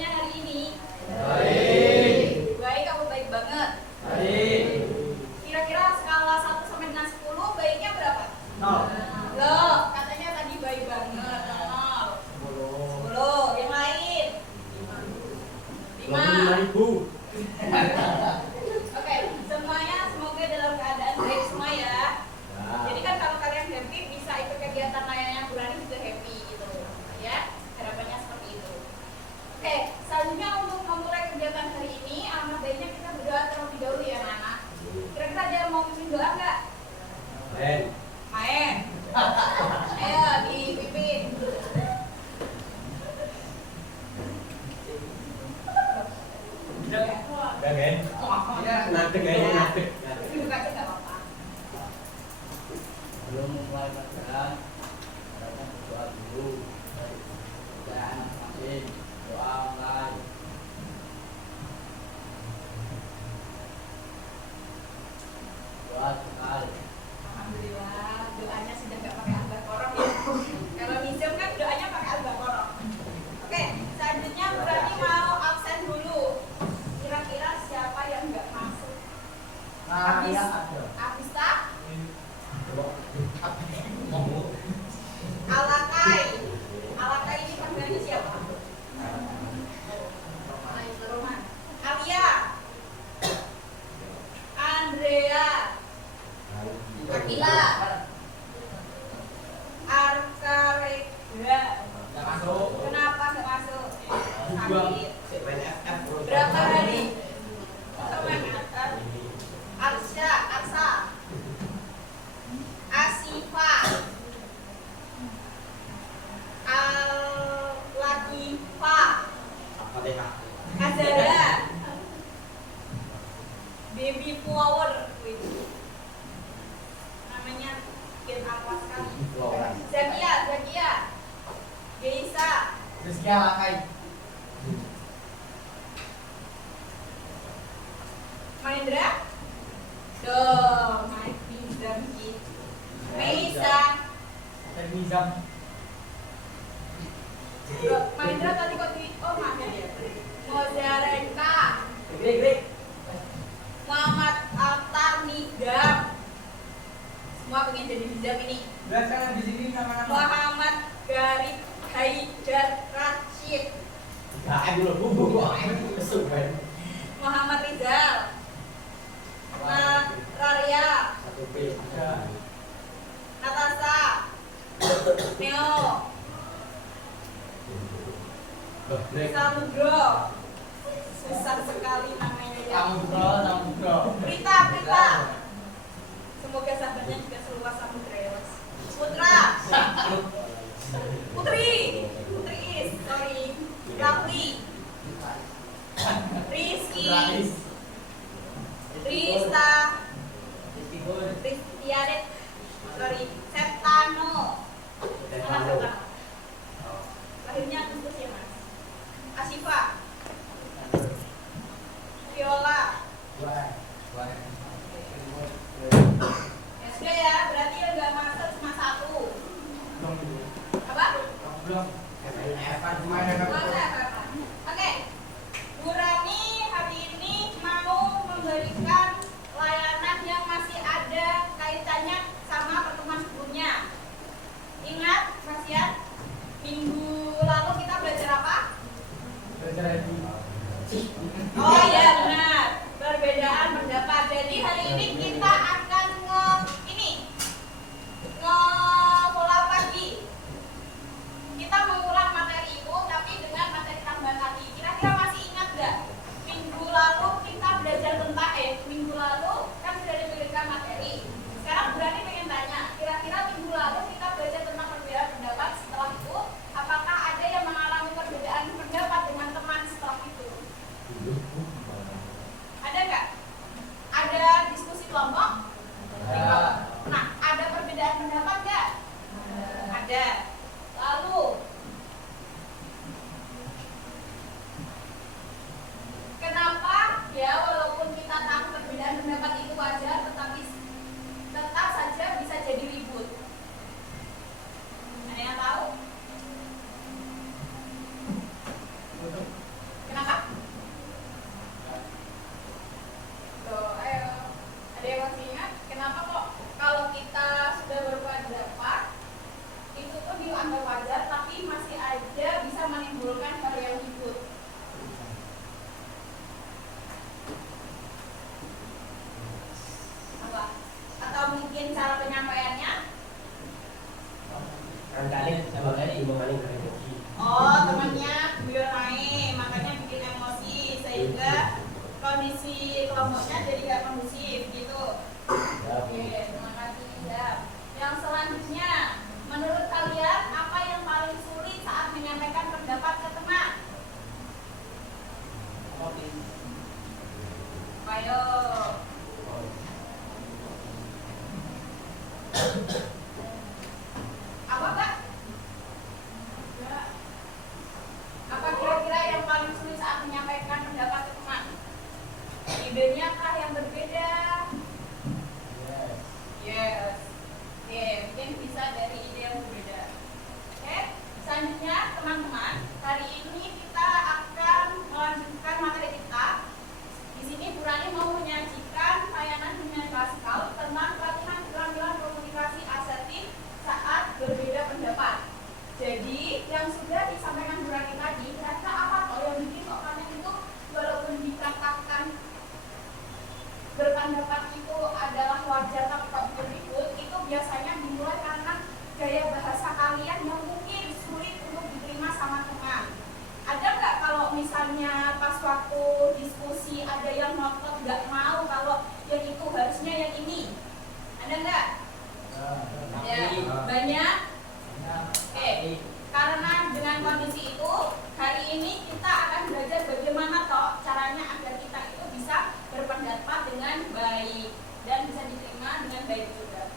kabarnya hari ini? Baik. Baik, kamu baik banget. Baik. Kira-kira skala 1 sampai dengan 10 baiknya berapa? 0. Loh, katanya tadi baik banget. 0. 10. Yang lain? 5. 25.000. Oke, semuanya semoga dalam keadaan baik semua ya. Jadi kan kalau kalian happy bisa ikut kegiatan layaknya Bu Rani juga happy gitu ya. Harapannya seperti itu. Oke, selanjutnya untuk memulai kegiatan hari ini, alangkah baiknya kita berdoa terlebih dahulu ya anak-anak. Kira-kira ada yang mau bikin doa nggak? Main. Main. Ayo dipimpin. Udah kan? Ngadeg aja, ngadeg. Duduk aja nggak apa-apa. Belum mulai pelajaran, kita berdoa dulu. Dan masing doa mulai. Doa sekali. Alhamdulillah, doanya sudah nggak pakai al-baqarah ya. Kalau Nizam kan doanya pakai al-baqarah. Oke, selanjutnya berarti mau absen dulu. Kira-kira siapa yang nggak masuk? Nah, ya ada. Abista, Alakai. Alakai ini panggilannya siapa? Roman. Alia, Andrea, Akila, Arkarega. Nggak masuk. Kenapa nggak masuk? Dua. Sakit. Berapa hari? Arsya, Arsa, Asifa, Al-Latifa, Al-Fatihah. Azara, Baby Flower. Wih, namanya bikin apa sekali. Zakia, Geisa, Rizky Alakai. Mahendra, Mike Nizam, Meisa. Nizam. Mahendra tadi kok di Mahendra. Mozarenka, Grik. Muhammad Altar Nidam. Semua pengen jadi Nidam ini. Biasanya di sini nama-nama. Muhammad Garib Haidar Rashid, Gak dulu bumbu kok. Kesuwen. Muhammad Rizal, Raria, Satu piece. Natasha, Neo, Samudro. Susah sekali namanya ya. Samudro. Prita. Semoga sahabatnya juga seluas Samudra ya mas. Putra, Putri is, sorry. Rafli, Rizky, Rista, Ristianet, sorry, Septano. Mana Septano? Lahirnya Agustus ya mas. Asifa, Viola. Ya sudah ya, berarti yang nggak masuk cuma satu. Apa? Oke, Bu Rani hari ini mau memberikan layanan yang masih ada kaitannya sama pertemuan sebelumnya. Ingat, Mas Yan, minggu lalu kita belajar apa? Oh iya benar, perbedaan pendapat. Jadi hari ini kita akan nge-follow lagi. Kita mengulang materi itu tapi dengan materi tambahan lagi. Kira-kira masih ingat nggak? Minggu lalu kita belajar tentang minggu lalu kan sudah diberikan materi. Sekarang berani pengen tanya, kira-kira minggu lalu kita belajar tentang perbedaan pendapat. Setelah itu, apakah ada yang mengalami perbedaan pendapat dengan teman setelah itu? kondisi kelompoknya jadi nggak kondusif gitu. Oke, terima kasih ya. Yang selanjutnya, menurut kalian apa yang paling sulit saat menyampaikan pendapat ke teman? Ayo. Apa Kak? Apa kira-kira yang paling sulit saat menyampaikan pendapat ke teman? Idenya kah yang berbeda? Yes. Oke, mungkin bisa dari ide yang berbeda. Oke, selanjutnya teman-teman, hari ini kita akan melanjutkan materi kita. Di sini Bu Rani mau menyajikan layanan hunian klasikal tentang pelatihan keterampilan komunikasi asertif saat berbeda pendapat. Jadi, yang sudah disampaikan Bu Rani tadi, kira-kira apa toh yang bikin kok kalian itu walaupun dikatakan berpendapat itu adalah wajar tapi kok berikut itu biasanya dimulai karena gaya bahasa kalian yang mungkin sulit untuk diterima sama teman. Ada nggak kalau misalnya pas waktu diskusi ada yang ngotot nggak mau kalau yang itu harusnya yang ini? Ada nggak? Ya, banyak. Oke, karena dengan kondisi itu hari ini kita akan belajar bagaimana toh caranya agar kita itu bisa berpendapat dengan baik dan bisa diterima dengan baik juga.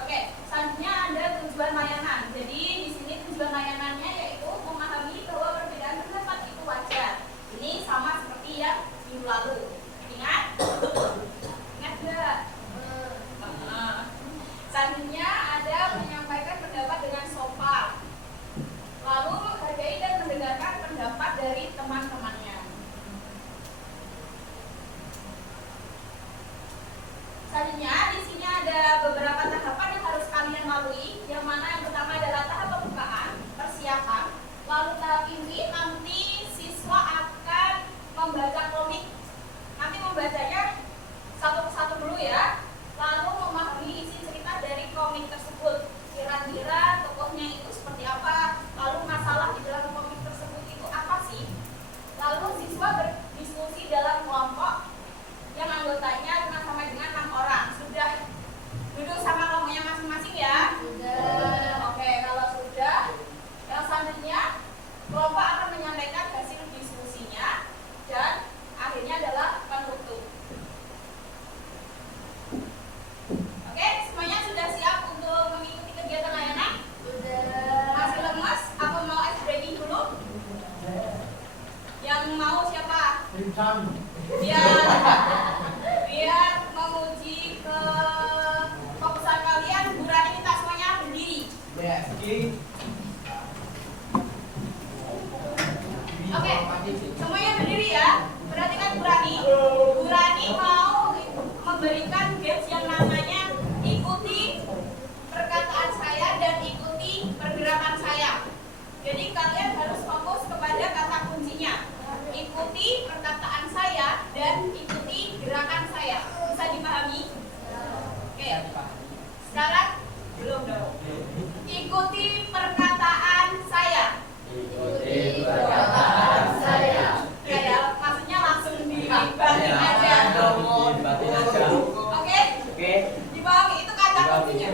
Oke, selanjutnya ada tujuan layanan. Jadi di sini tujuan layanannya yaitu memahami bahwa perbedaan pendapat itu wajar. Ini sama seperti yang minggu lalu. Ingat? Ingat nggak? Selanjutnya ada menyampaikan pendapat dengan sopan. Lalu menghargai dan mendengarkan pendapat dari teman-temannya. Selanjutnya di sini ada beberapa tahapan yang harus kalian lalui. Yang mana yang pertama adalah tahap pembukaan, persiapan. Lalu tahap ini nanti siswa akan membaca komik. Nanti membacanya satu persatu dulu ya. Lalu memahami isi cerita dari komik tersebut. Kira-kira tokohnya itu seperti apa? Lalu masalah di dalam komik tersebut itu apa sih? Lalu siswa berdiskusi dalam kelompok yang anggotanya cuma sampai dengan 6 orang. Sudah duduk sama kelompoknya masing-masing ya? Sudah. Oke, kalau sudah, yang selanjutnya kelompok akan menyampaikan hasil diskusinya dan akhirnya adalah penutup. Oke, semuanya sudah siap untuk mengikuti kegiatan layanan? Sudah. Masih lemas? Apa mau ice breaking dulu? Yang mau siapa? Biar menguji ke fokusan kalian, Bu Rani minta semuanya berdiri. Oke, semuanya berdiri ya. Perhatikan Bu Rani. Bu Rani mau memberikan games yang namanya ikuti perkataan saya dan ikuti pergerakan saya. Jadi kalian harus fokus kepada kata kuncinya. Ikuti perkataan saya dan ikuti gerakan saya. Bisa dipahami? Oke. Sekarang belum dong. Ikuti perkataan saya. Ikuti perkataan saya. Kayak maksudnya langsung dibatin aja. Dibatin aja. Oke? Oke. Dipahami itu kata kuncinya.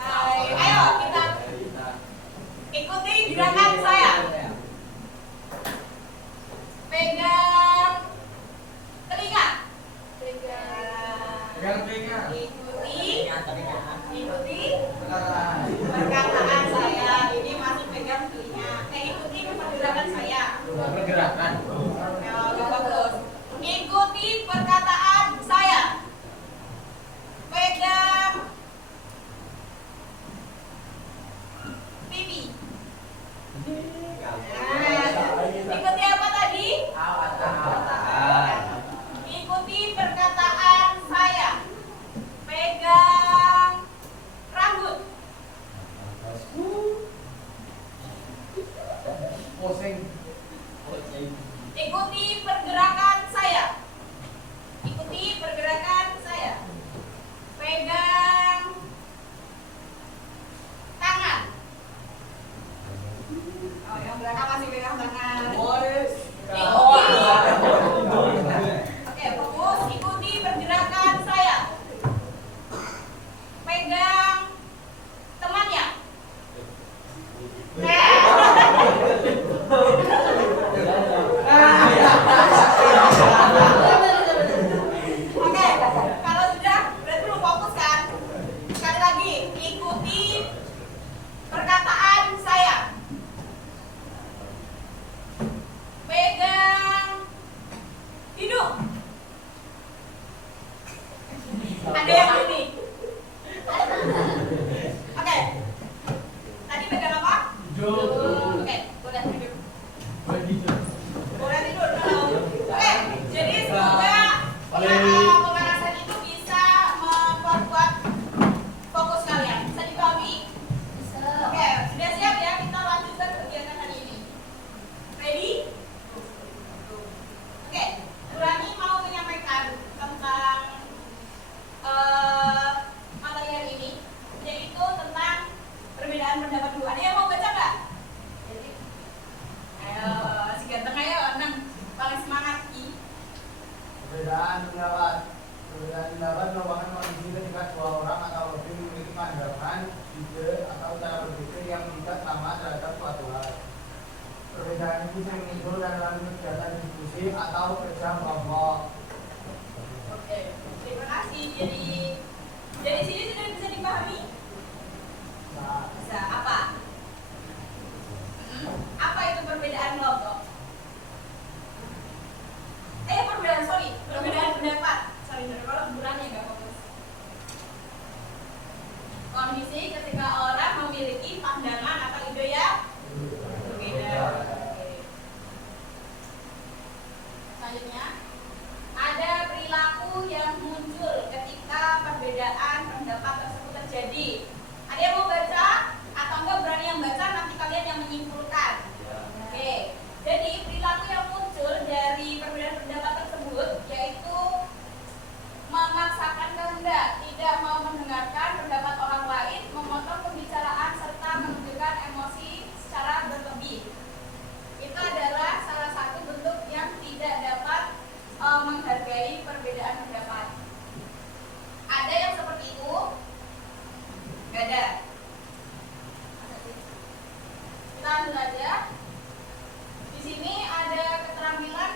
Hai, ayo kita ikuti gerakan saya. Pegang telinga. Pegang telinga. Ikuti perkataan saya. Ini masih pegang telinga. Ikuti pergerakan saya. Pergerakan. Ya, bagus. Ikuti perkataan saya. Pegang pipi. Ikuti apa tadi? Ikuti perkataan saya. Pegang rambut. Posing. Ikuti pergerakan saya. Ikuti pergerakan saya. Pegang tangan. Oh, yang belakang masih pegang tangan. Oke, fokus, ikuti pergerakan saya. Pegang temannya. Oke, kalau sudah berarti lu fokus kan? Sekali lagi, ikuti perkataan saya. Pegang hidung. Ada yang ini. Oke. Tadi pegang apa? Oke, boleh tidur. Boleh tidur dulu. Oke, jadi semoga pemanasan itu bisa memperkuat fokus kalian. Bisa dipahami? Oke, sudah siap ya? Kita lanjutkan kegiatan hari ini. Ready? Oke, Nurani mau menyampaikan tentang materi hari ini, yaitu tentang perbedaan pendapat dua. Ada yang mau baca nggak? Ayo, si ganteng ayo, Nang. Paling semangat, Ki. Perbedaan pendapat merupakan kondisi ketika dua orang atau lebih memiliki pandangan, ide, atau cara berpikir yang mengikat sama terhadap suatu hal. Perbedaan itu sering muncul dalam kegiatan diskusi atau kerja kelompok. Oke, terima kasih. Jadi sini sudah bisa dipahami? Nah, Bisa. Apa? Apa itu perbedaan kelompok? Perbedaan pendapat. Kalau Nurani nggak fokus. Kondisi ketika orang memiliki pandangan atau ide yang berbeda. Oke. Selanjutnya, ada perilaku yang muncul ketika perbedaan pendapat tersebut terjadi. Ada yang mau baca atau enggak berani yang baca, nanti kalian yang menyimpulkan. Oke. Jadi perilaku yang muncul dari perbedaan pendapat tersebut yaitu memaksakan kehendak, tidak mau mendengarkan pendapat orang lain, memotong pembicaraan serta menunjukkan emosi secara berlebih. Itu adalah salah satu bentuk yang tidak dapat menghargai perbedaan pendapat. Ada yang seperti itu? Gak ada. Kita ambil aja. Di sini ada keterampilan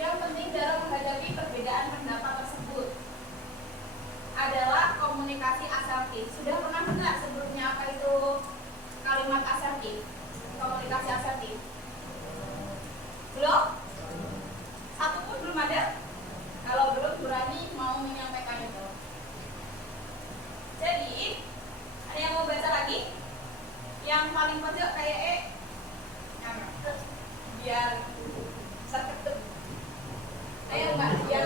yang penting dalam menghadapi perbedaan pendapat tersebut. Adalah komunikasi asertif. Sudah pernah dengar sebelumnya apa itu kalimat asertif? Komunikasi asertif. Belum? Satu pun belum ada? Kalau belum, berani mau menyampaikan itu. Jadi, ada yang mau baca lagi? Yang paling pojok kayak biar serketup. Ayo Mbak, biar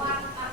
lantak.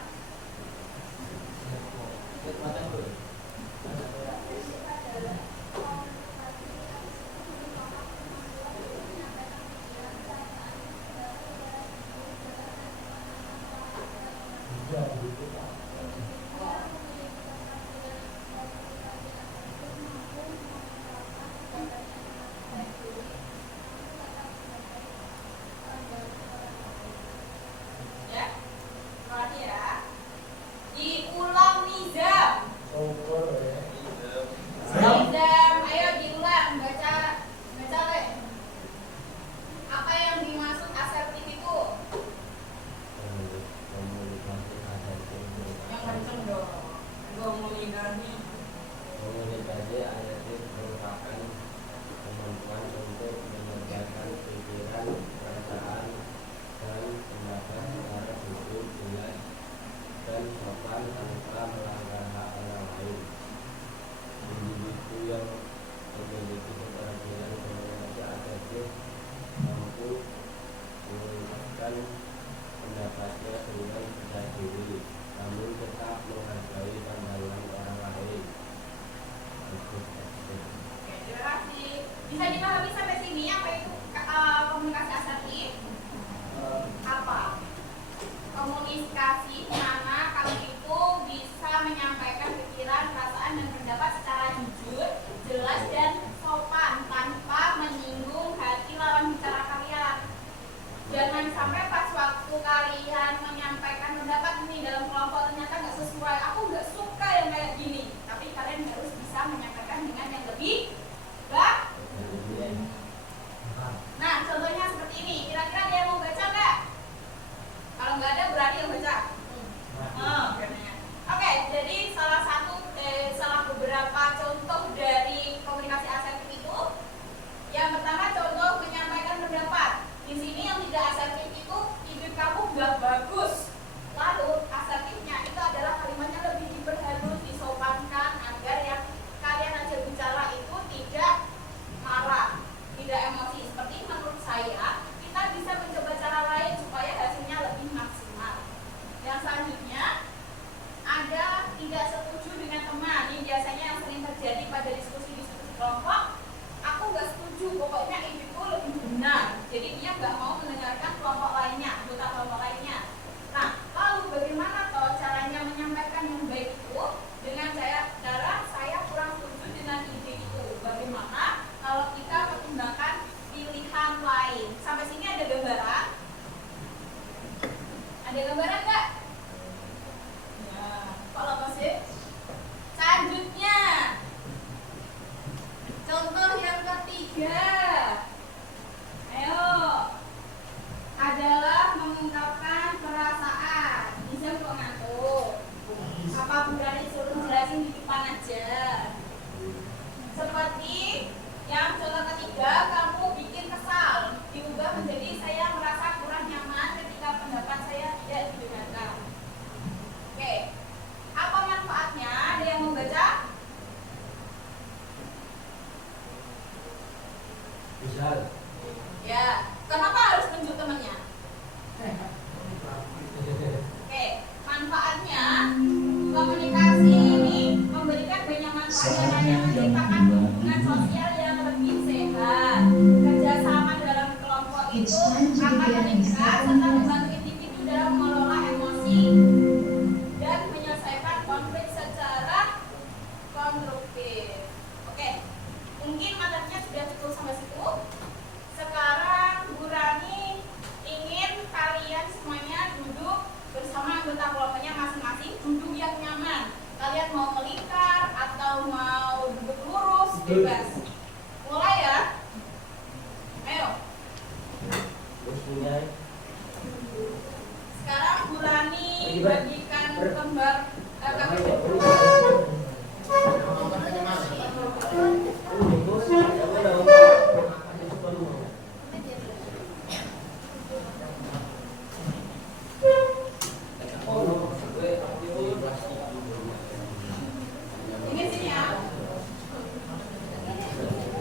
Di sini yang tidak asertif itu ide kamu nggak bagus. Lalu asertifnya itu adalah kalimatnya lebih diperhalus, disopankan agar yang kalian ajak bicara itu tidak marah, tidak emosi. Seperti menurut saya, kita bisa mencoba cara lain supaya hasilnya lebih maksimal. Yang selanjutnya ada tidak setuju dengan teman. Ini biasanya yang sering terjadi pada diskusi-diskusi kelompok. Aku nggak setuju, pokoknya ideku lebih benar. Jadi dia nggak mau mendengarkan kelompok lainnya, anggota kelompok lainnya. Nah, lalu bagaimana toh caranya menyampaikan yang baik itu dengan cara saya kurang setuju dengan ide itu. Bagaimana kalau kita pertimbangkan pilihan lain? Sampai sini ada gambaran? Ada gambaran nggak? Ya, kalau masih. Selanjutnya, contoh yang ketiga, ayo, adalah mengungkapkan perasaan. Bisa kok ngantuk. Apa berani suruh jelasin di depan aja. Seperti yang contoh ketiga, kamu bikin kesal, diubah menjadi saya merasa kurang nyaman ketika pendapat saya tidak didengarkan. Oke, apa manfaatnya? Ada yang mau baca? Bisa. Ya, kenapa harus tunjuk temannya? Oke, manfaatnya komunikasi ini memberikan banyak manfaat yang menciptakan hubungan sosial yang lebih sehat. Kerjasama dalam kelompok itu akan meningkat serta membantu individu dalam mengelola emosi dan menyelesaikan konflik secara konstruktif. Oke, mungkin materinya sudah cukup sampai situ. Sekarang Bu Rani ingin kalian semuanya duduk bersama anggota kelompoknya masing-masing, duduk yang nyaman. Kalian mau melingkar atau mau duduk lurus, bebas. Mulai ya. Ayo. Terus mulai. Sekarang Bu Rani bagikan gambar KPP. Ini sini ya.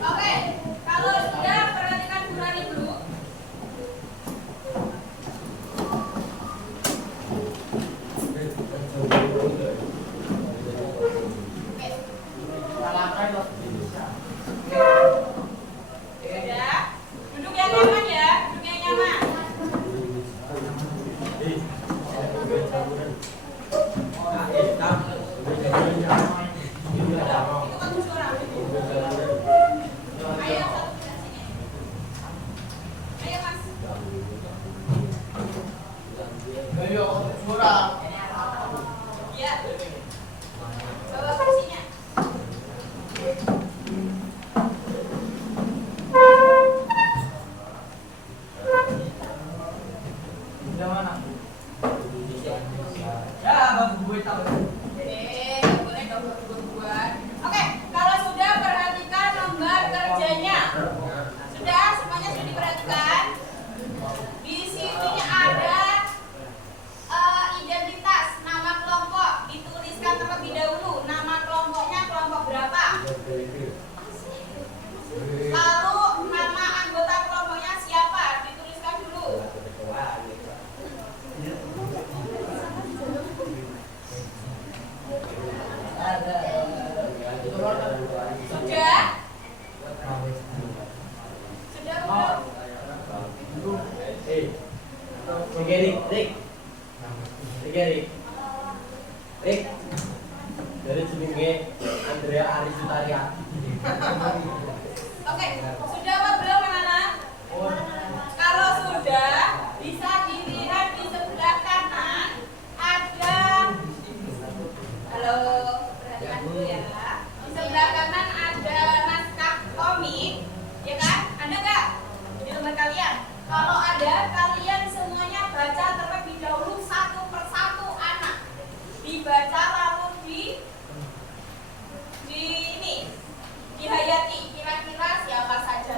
Oke, kalau sudah perhatikan Bu Rani dulu. Sudah. Duduk yang nyaman ya, duduk yang nyaman. Itu kan 7 orang. Ayo satu sini. Ayo Mas. Ayo, curang. Ya. Bawa kursinya. Udah mana? Ya, bang gue tahu. Nggak boleh dong buat-buat. Oke, kalau sudah perhatikan lembar kerjanya. Sudah, semuanya sudah diperhatikan. Di sini ada identitas nama kelompok. Dituliskan terlebih dahulu nama kelompoknya kelompok berapa. Lalu nama anggota kelompoknya siapa? Dituliskan dulu. Sudah? Sudah belum? Rick. Dari jenenge Andrea Arisutaria. Oke, sudah apa belum anak-anak? Kalau sudah, bisa dilihat di sebelah kanan ada. Halo, perhatikan dulu ya. Di sebelah kanan ada naskah komik, ya kan? Ada nggak di lembar kalian? Kalau ada, kalian semuanya baca terlebih dahulu satu persatu anak. Dibaca lalu dihayati kira-kira siapa saja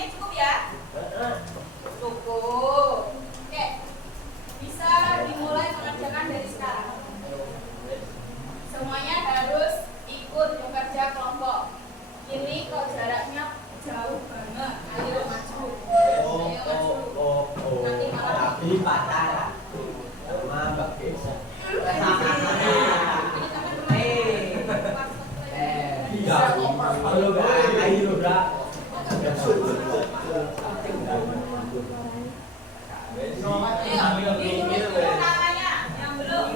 menit cukup ya? Cukup. Oke. Bisa dimulai mengerjakan dari sekarang. Semuanya harus ikut bekerja kelompok. Ini kok jaraknya jauh banget. Ayo maju. Ayo maju. Nanti malah Tapi pacaran sama Mbak Desa. ini teman-teman. Iya. Kalau nggak ayo udah. Ayo, ditulis dulu namanya yang belum.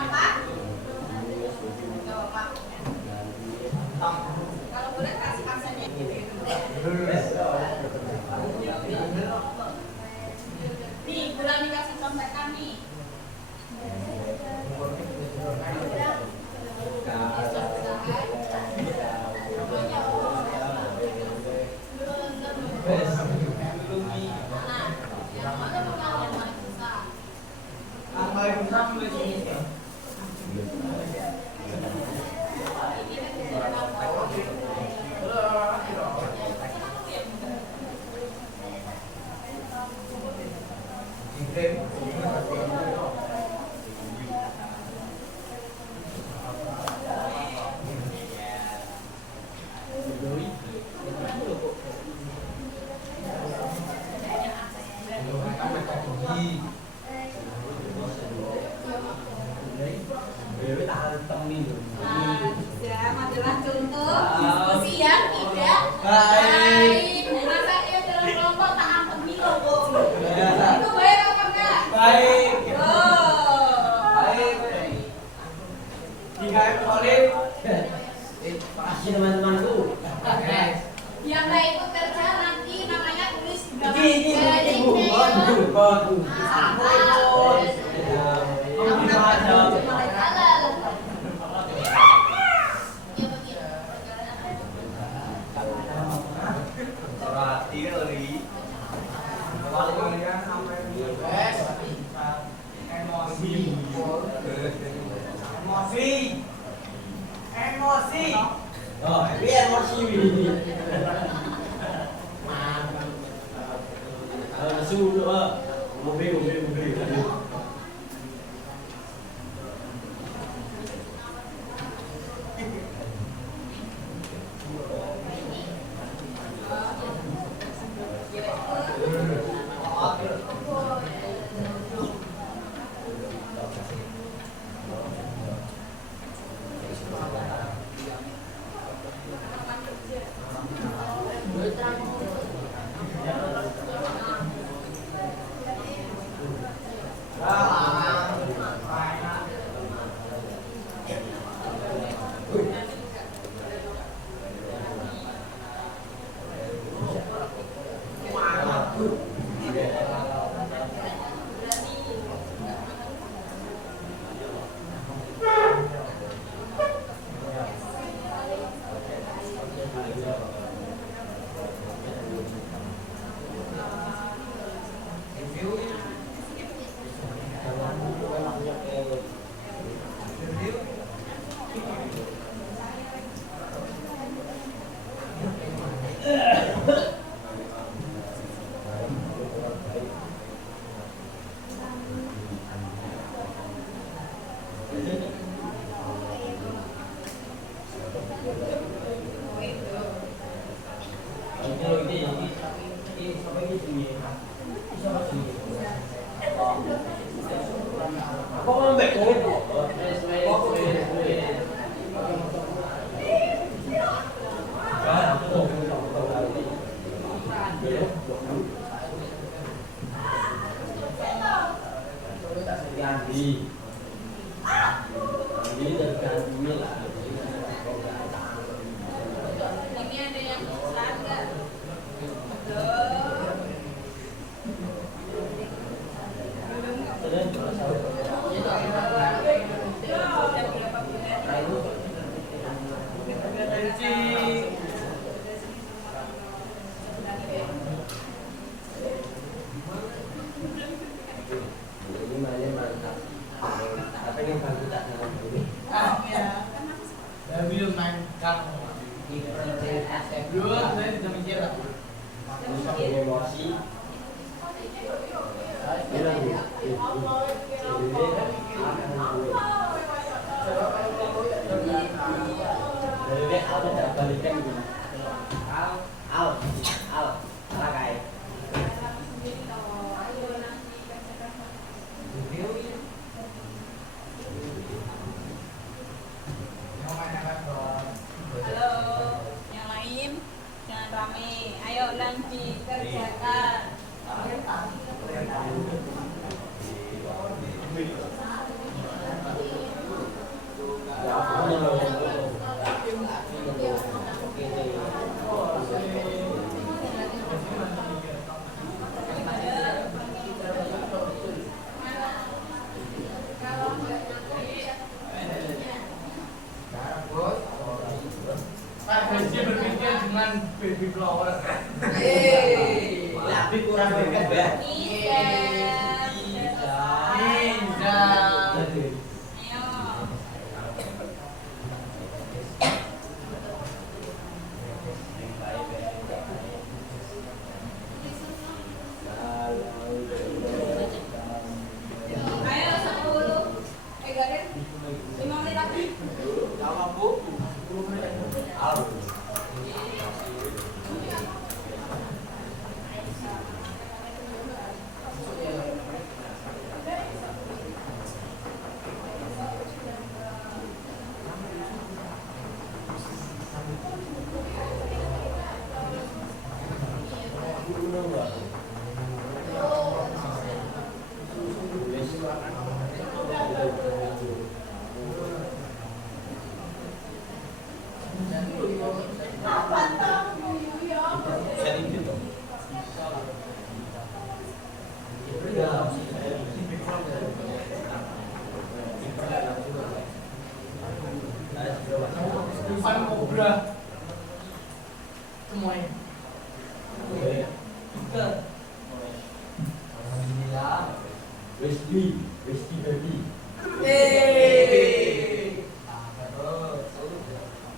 Apa? Nggak apa-apa. Kalau boleh kasih aksennya. Nih, bulan dikasih contekan nih. Jam adalah contoh diskusi yang tidak baik. Masa dia dalam kelompok tak ampun milo kok. Itu baik apa enggak? Baik. Oh. Baik. 3 menit. Makasih teman-temanku. Yang nggak ikut kerja nanti namanya tulis di belakang. Ini bagus. Emosi. Oh, ini emosi ini. Sudah, mobil. Ini ada yang susah enggak? Belum. Belum, saya sudah mikir. Emosi. Dari al ada balikan gitu. Al, salah kayak. Halo, yang lain jangan rame. Ayo dikerjakan. Saya berpikir dengan baby flower. Tapi kurang dekat ya. Bisa. Ayo. Ayo 10. Gaden. 5 menit lagi. Sama Bu. Al. Ivan Cobra. Semuanya. Alhamdulillah. Westi baby.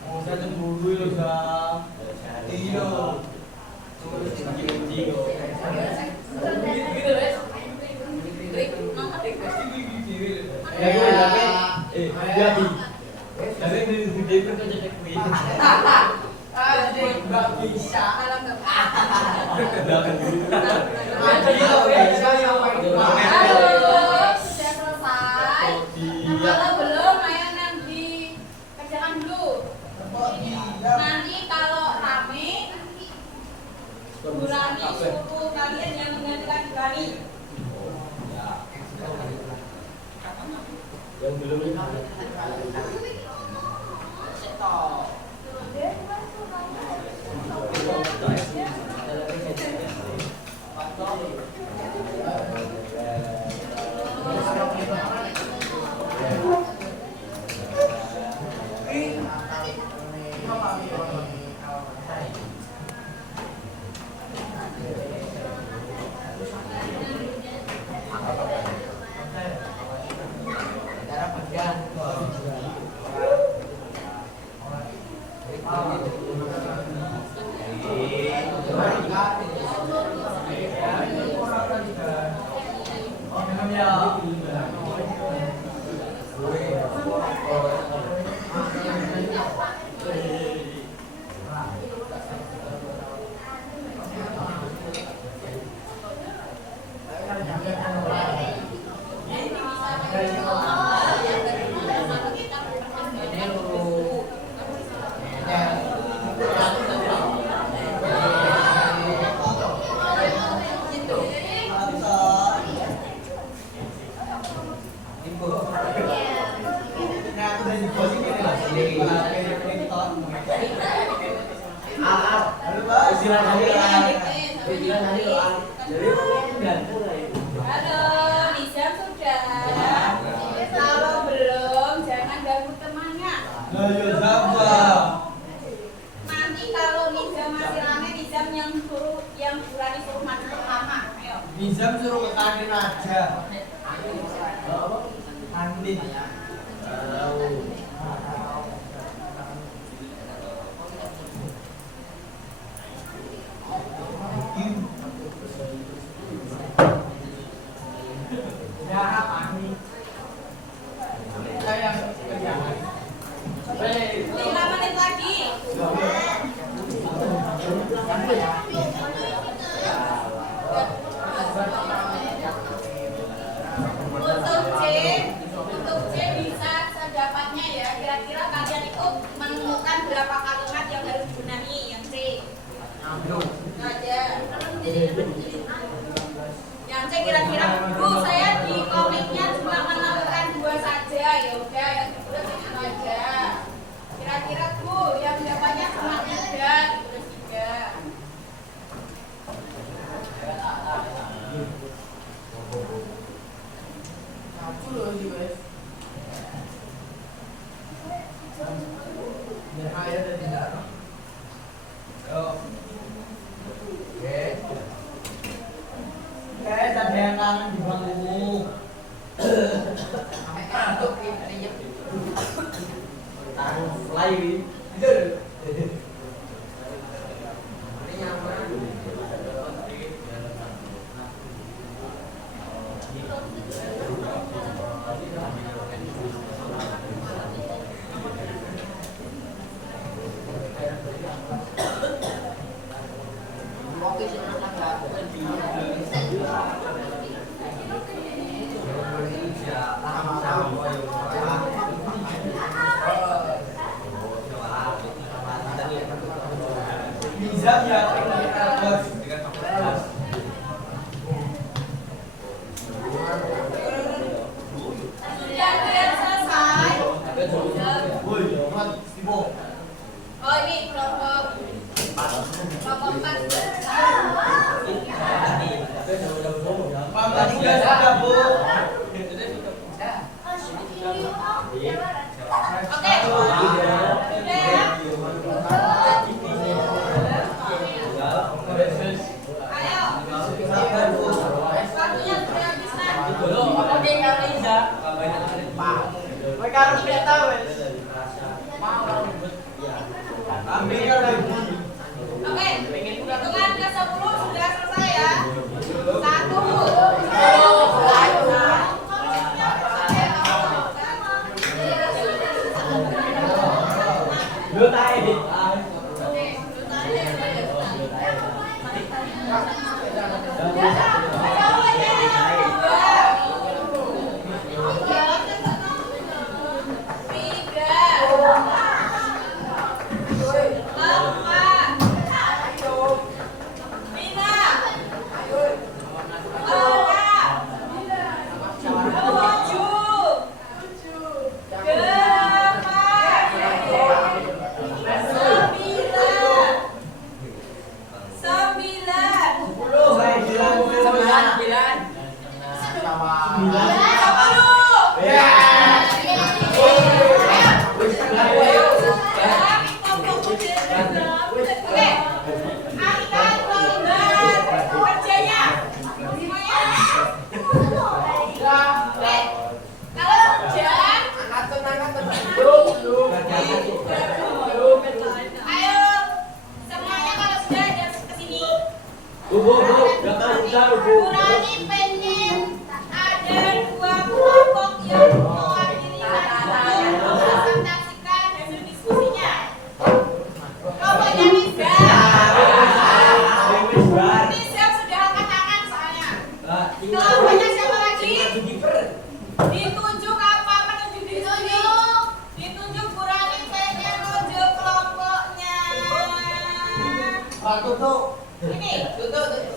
Mau saya cemburu lo Sam. Iya. Nggak bisa. Halo, sudah selesai. Kalau belum, ayo nanti kerjakan dulu. Nanti kalau rame, Burani suruh kalian yang menggantikan Burani. Yang belum Halo, Nizam sudah. Kalau belum, jangan ganggu temannya. Nanti kalau Nizam masih rame, Nizam yang Burani suruh maju pertama. Ayo. Nizam suruh ke kanan aja. Andin. aja. Yang C kira-kira Bu saya di komiknya cuma menemukan 2 saja, ya udah yang kedua itu aja. Kira-kira Bu yang jawabannya semuanya dan tulis 3. Aku loh sih guys. Berhaya dan tidak. Guys, ada yang kangen di bangku. Taruh fly. Ini nyaman. Bisa ya, bos. Sudah selesai. Oh ini kelompok 4 selesai. Mama 3 sudah, Bu. Oke. Ayo. Waktunya sudah habis nah. Mereka harus kita, wes. Ambil kan. Oke. Hitungan ke 10 sudah selesai ya. 1. Lu tahu. Kurani pengen ada 2 kelompok yang mewakili presentasikan hasil diskusinya. Kelompoknya Miza. Miza sudah angkat tangan soalnya. Kelompoknya siapa lagi? Ditunjuk apa? Menunjuk ditunjuk. Ditunjuk Kurani pengen menunjuk kelompoknya. Tutup. Ini tutup.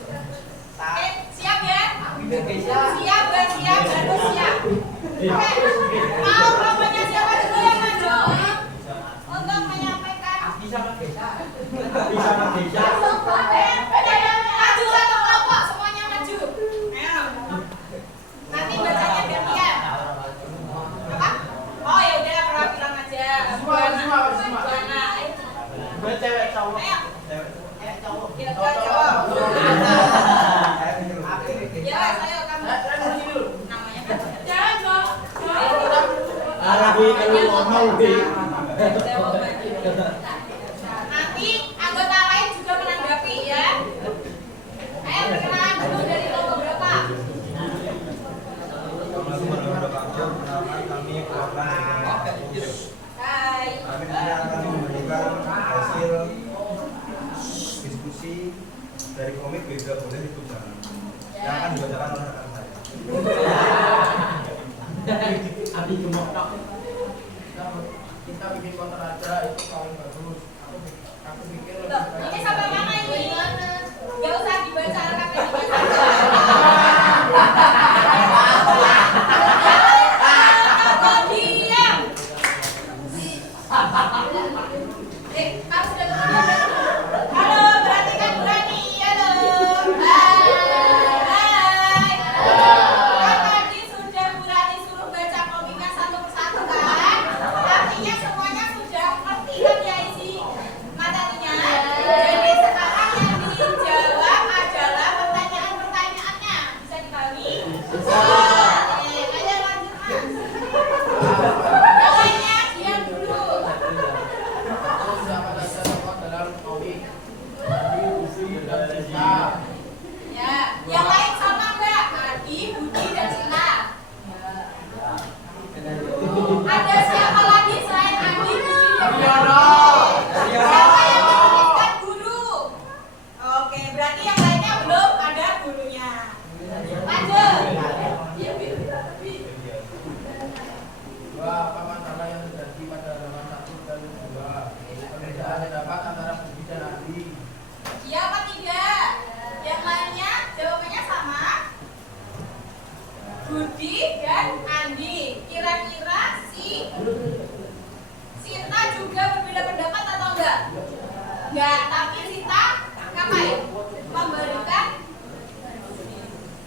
Oke, siap ya? Siap, gak siap, baru siap. Oke, mau kelompoknya siapa dulu yang maju? Untuk menyampaikan. Maju satu kelompok, semuanya maju. Ayo. Nanti bacanya gantian. Apa? Oh ya udah, perwakilan aja. Semua. Gue cewek cowok. Ayo. Kita jawab. Ya, ayo kamu. Namanya kan. Jangan, Bang. Arabi kalau ngomong di. Nanti anggota lain juga menanggapi ya. Ayo perkenalan dulu dari kelompok berapa? Hai. Kami akan memberikan hasil diskusi dari komik Beda Boleh Itu Jangan yang akan dibacakan oleh rekan saya. Kita bikin konten aja itu paling bagus. Aku pikir Loh, ini sampai mana ini? Enggak, tapi kita ngapain? Memberikan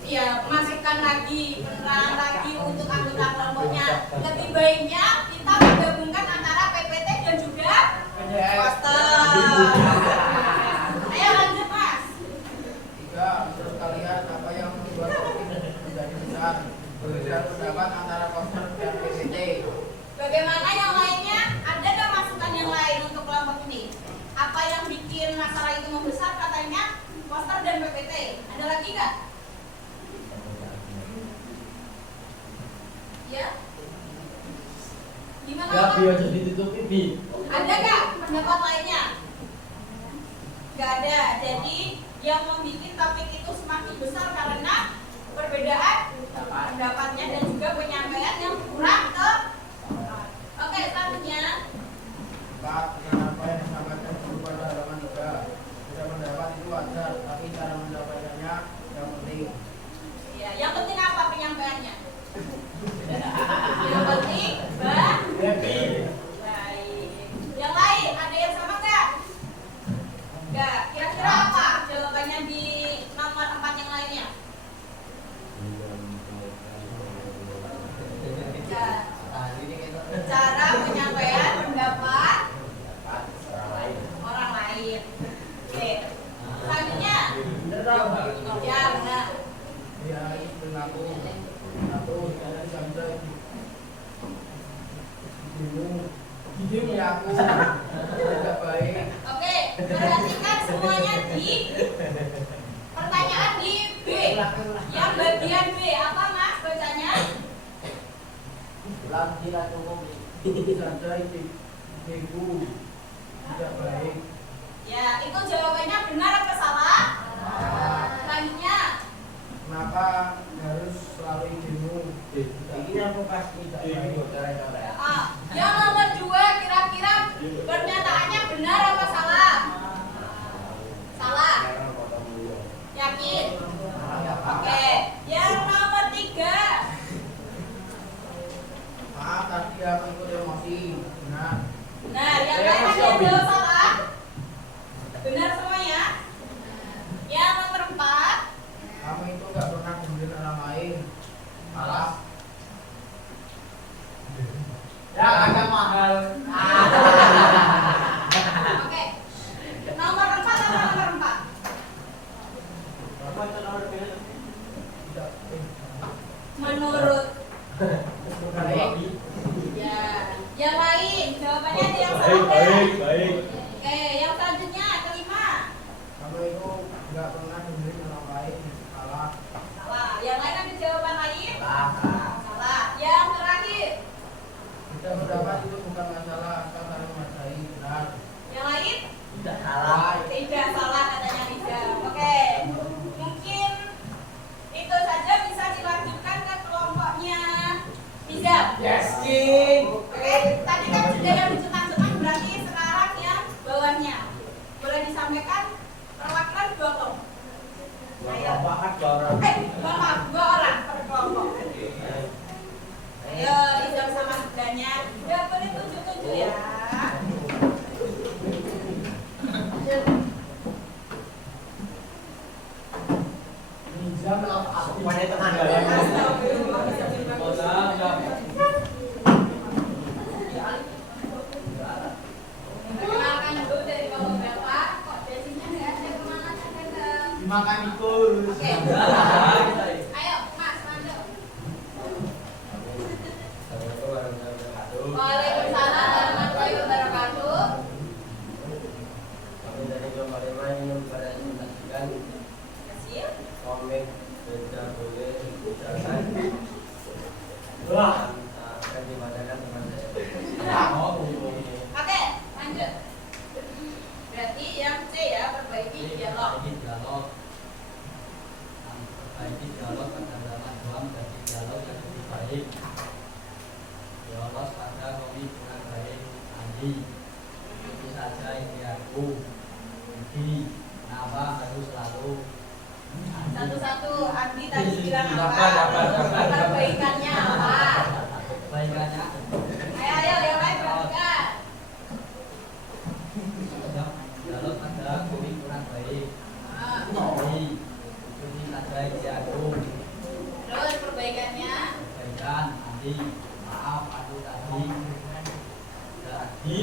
ya masukan lagi, penerangan lagi untuk anggota kelompoknya. Lebih baiknya kita menggabungkan antara PPT dan juga poster. Ayo lanjut Mas. 3. Menurut kalian apa yang membuat topik menjadi besar? Perbedaan pendapat antara poster dan PPT. Bagaimana yang lainnya? Ada nggak masukan yang lain untuk kelompok ini? Apa yang bikin masalah itu membesar? Katanya poster dan PPT. Ada lagi nggak? Ya? Gimana? Ya Pak? biar jadi ditutupi bi. Ada nggak pendapat lainnya? Nggak ada. Jadi yang membuat topik itu semakin besar karena perbedaan pendapatnya dan juga penyampaian yang kurang ke. Oke, selanjutnya. 4. Dengan apa yang disampaikan guru pada halaman 3. Beda pendapat itu wajar, tapi cara menyampaikannya yang penting. Ya, yang penting apa penyampaiannya? Yang penting Happy. baik. Yang lain ada yang sama nggak? Nggak. Kira-kira apa jawabannya di nomor 4 yang lainnya? Cara penyampaian pendapat orang lain. Oke. Selanjutnya. Ya benar. Dia mengaku satu jangan sampai ini aku tidak baik. Oke, perhatikan semuanya di pertanyaan di B. Yang bagian B apa Mas bacanya? Ulang tidak cukup saja ibu tidak baik. Ya, itu jawabannya benar apa salah? Selanjutnya. Kenapa harus selalu ibumu? Ini aku pasti tidak baik. Yang nomor 2 kira-kira pernyataannya benar apa salah? Salah. Yakin? Oke. Yang nomor 3. Maaf tadi aku ikut emosi. Nah, Nah, yang lain ada yang jawab salah? Benar semuanya? Yang nomor 4. kamu itu gak pernah membeli orang lain. Salah. Ya agak mahal. Oke. Nomor 4 apa nomor 4? Apa itu nomor pilih? Tidak. Menurut. Baik. Ya. Yang lain jawabannya ada yang salah nggak? Baik. Oke, yang selanjutnya kelima. Kamu itu gak pernah membeli orang lain. Salah. Salah. Yang lain ada jawaban lain? Salah. Salah. Yang terakhir. Tidak pendapat itu bukan masalah asal saling menghargai. Benar. Yang lain? Tidak salah. Tidak salah katanya Riza. Oke. Mungkin itu saja bisa dilanjutkan ke kelompoknya Riza. Yes, King. Oke, tadi kan sudah yang dicetak-cetak berarti sekarang yang bawahnya. Boleh disampaikan perwakilan 2 kelompok. Ayo. Mohon maaf, 2 orang per kelompok. Ayo, Izam sama Sudahnya. Ya, boleh tunjuk-tunjuk ya. Aku pada tenaga ya. Perkenalkan dulu dari kelompok berapa. Kok dasinya nggak ada kemana sampai ke. Dimakan tikus. Oke. Ayo, Mas, maju. Waalaikumsalam warahmatullahi wabarakatuh. Kami dari Kelompok 5 ingin mempresentasikan Hasil. komik Beda Boleh Jangan Wah. akan dibacakan teman saya. Oke, lanjut. Berarti yang C ya, perbaiki dialog. Perbaiki dialog kedatangan ruang bagi dialog yang lebih baik. Dialog pada komik dengan baik. Andi, itu saja ini aku. Andi, kenapa harus selalu? Satu-satu, Andi tadi bilang apa? Dapat. Perbaikannya apa? Kebaikannya Ayo, yang lain perhatikan. dialog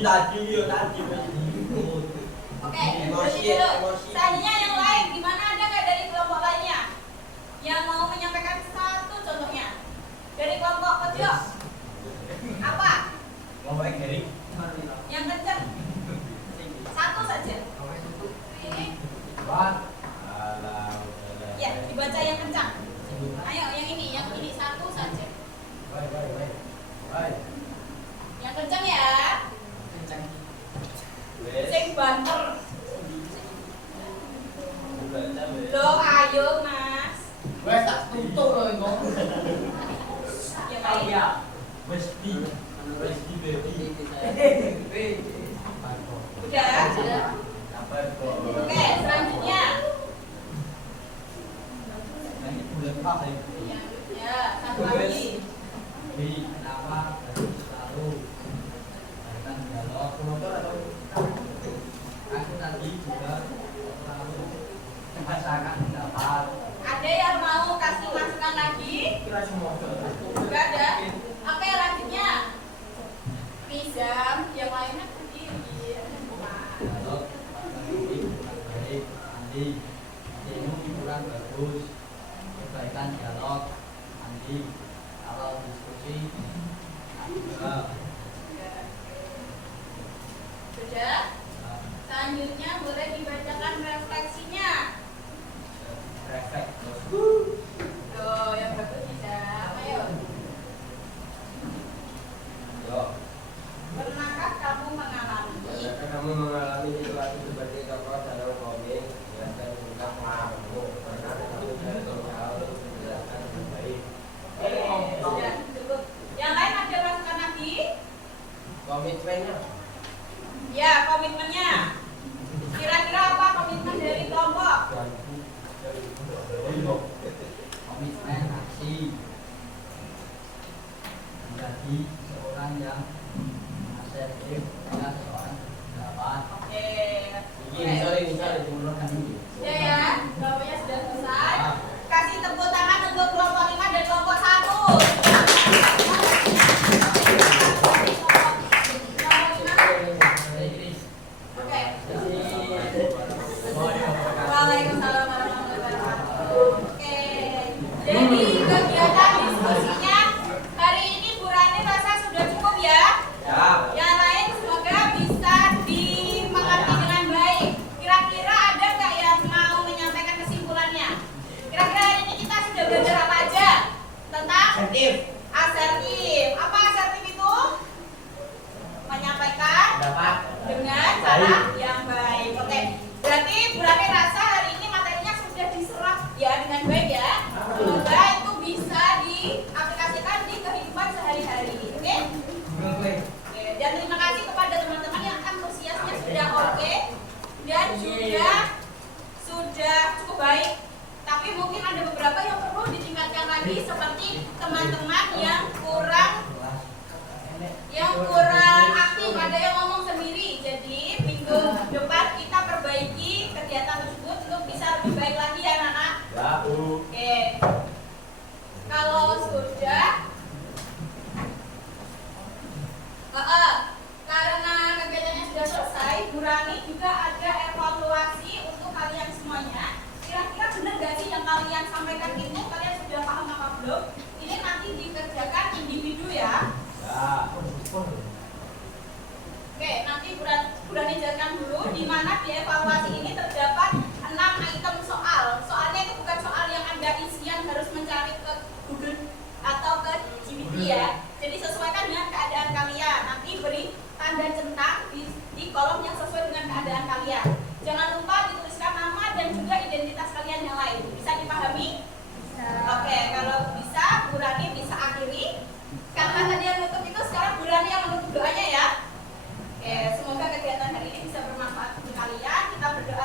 tadi wis ikut. Oke, Emosi, berhenti dulu. emosi. Selanjutnya yang lain, di mana ada nggak dari kelompok lainnya yang mau menyampaikan satu contohnya dari kelompok kecil? Apa? Ngomongin Gary. Yang kenceng? Satu saja. Ini, ya dibaca yang kencang. Ayo, yang ini satu saja. Yang kencang ya. Sing banter. Lo ayo Mas. Wes tak tutup loh itu. Yang lain. Mesti baby. Udah. Oke, selanjutnya. Ini bulan pas ya. Ya, satu lagi. Di kenapa harus selalu bahkan dialog Motor atau aku tadi juga selalu merasakan pendapat. Ada yang mau kasih masukan lagi? kira semua motor? Enggak ada. Oke, lanjutnya. Rizam, yang lainnya berdiri. Dialog baik baik Andi ini kurang bagus perbaikan dialog Andi kalau diskusi juga Sudah. Selanjutnya boleh dibacakan refleksinya. refleks Tuh, yang bagus bisa. Ayo. Yo. Pernahkah kamu mengalami? Apakah kamu mengalami situasi seperti tokoh dalam komik yang terungkap pengalamanmu? Pernah kamu jatuh hal menjelaskan dengan baik? Sudah cukup. Yang lain ada masukan lagi? Komitmennya? Ya, komitmennya. Kira-kira apa komitmen dari kelompok? komitmen aksi menjadi seorang yang asertif dengan seorang pendapat. Oke. Ini sorry, Mengurungkan diri. Ya ya, kelompoknya sudah selesai. Kasih tepuk tangan untuk kelompok 5 dan kelompok 1. Oke. Waalaikumsalam warahmatullahi wabarakatuh. Oke. Jadi kegiatan diskusinya hari ini Bu Rani rasa sudah cukup ya. Ya. Yang lain semoga bisa dimengerti dengan baik. Kira-kira ada nggak yang mau menyampaikan kesimpulannya? Kira-kira hari ini kita sudah belajar apa aja? Tentang asertif. Apa asertif itu? Menyampaikan Dapat. dengan cara yang baik. Oke. Berarti Bu Rani rasa hari ini materinya sudah diserap ya dengan baik ya. Semoga itu bisa diaplikasikan di kehidupan sehari-hari. Oke? Oke, dan terima kasih kepada teman-teman yang antusiasnya sudah oke dan juga sudah cukup baik. Tapi mungkin ada beberapa yang perlu ditingkatkan lagi seperti teman-teman yang kurang aktif, ada yang ngomong sendiri. Jadi minggu depan kita perbaiki kegiatan tersebut untuk bisa lebih baik lagi ya Nana. Ya, Bu. Oke. Kalau sudah karena kegiatannya sudah selesai, Bu Rani juga ada evaluasi untuk kalian semuanya. Kira-kira benar gak sih yang kalian sampaikan itu? Kalian sudah paham apa belum? Ini nanti dikerjakan individu ya. Ya. Oke, nanti Bu Rani jelaskan dulu di mana di evaluasi ini terdapat 6 item soal. Soalnya itu bukan soal yang ada isian harus mencari ke Google atau ke GPT ya. Jadi sesuaikan dengan keadaan kalian. Nanti beri tanda centang di kolom yang sesuai dengan keadaan kalian. Jangan lupa dituliskan nama dan juga identitas kalian yang lain. Bisa dipahami? Bisa. Oke, kalau bisa Bu Rani bisa akhiri. Karena tadi yang nutup itu sekarang Bu Rani yang menutup doanya ya. Oke, semoga kegiatan hari ini bisa bermanfaat untuk kalian. Kita berdoa